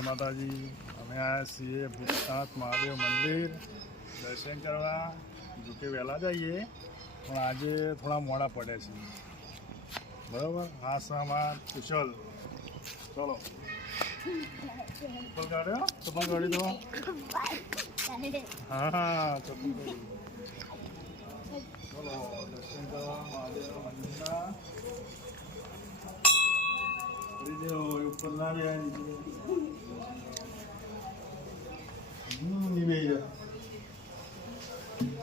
માતાજી. અમે આવ્યા છીએ ભૂતનાથ મહાદેવ મંદિર. દર્શન કરવા. જો કે વહેલા જઈએ, પણ આજે થોડા મોડા પડે છે. બરાબર? આ સામાન, કુશલ. ચલો. ચપ્પલ કાઢ્યો ચપ્પલ કાઢી દો. હા ચપ્પલ ચલો, દર્શન કરવા. મહાદેવ મંદિરના. કરી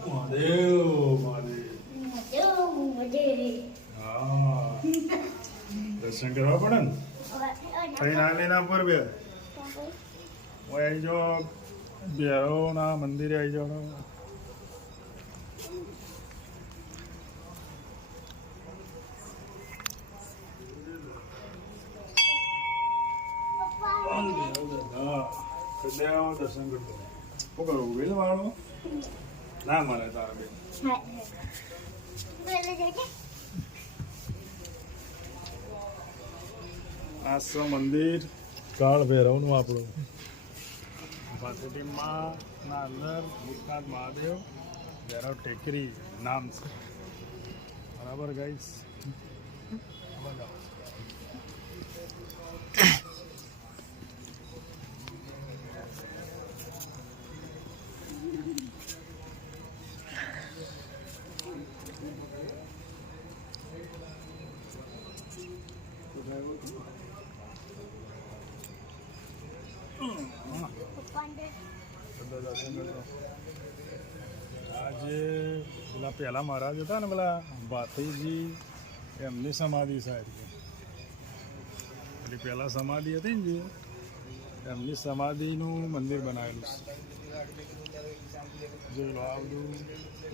મહાદેવ મહાદેવ હા દર્શન કરવા પડે ને કઈ ના લેના પર બે આવી જાઓ ના મંદિરે આવી જાઓ હા આવો દર્શન કરતો શું કરવું વેલ ના મળે તારા બેન આશ્રમ મંદિર કાળ ભૈરવનું આપણું પાસેટીમાં ના. અંદર ભૂતનાથ મહાદેવ ભૈરવ ટેકરી નામ છે બરાબર ગાઈસ બધા આજે પેલા પહેલા મહારાજ હતા ને પેલા ભાતીજી, એમની સમાધિ સાહેબ. એટલે પહેલા સમાધિ હતી ને જે, એમની સમાધિનું મંદિર બનાવેલું છે. લો આ બધું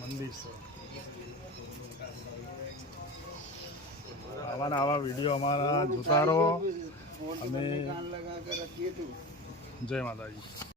મંદિર છે. આવા ને આવા વીડિયો અમારા જોતા રહો અને જય માતાજી.